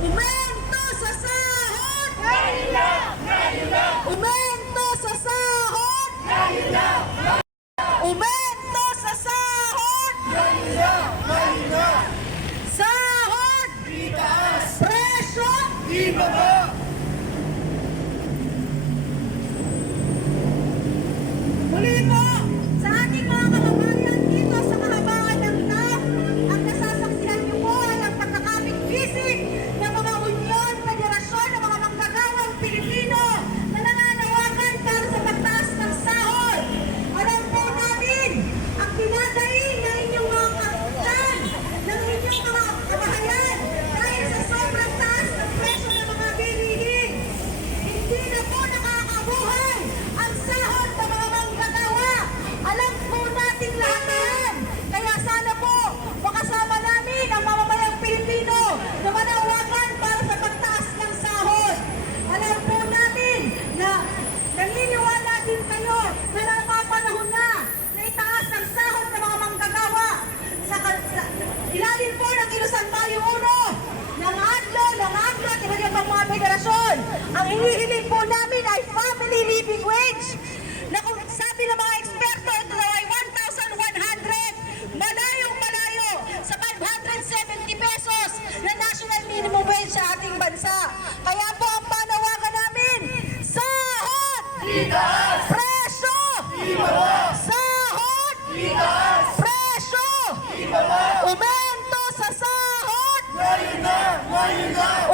Umento sa sahod! Umento sa sahod! Umento sa sahod! Sahod! Presyo! Muli mga federasyon. Ang hinihiling po namin ay family living wage na kung sabi ng mga eksperto, ito daw ay 1,100 malayong malayo sa 570 pesos na national minimum wage sa ating bansa. Kaya po ang panawagan namin, sahot! Itaas! Presyo! Ibaba! Sahot! Itaas! Presyo! Ibaba! Umento sa sahot! Ngayon na! Ngayon na!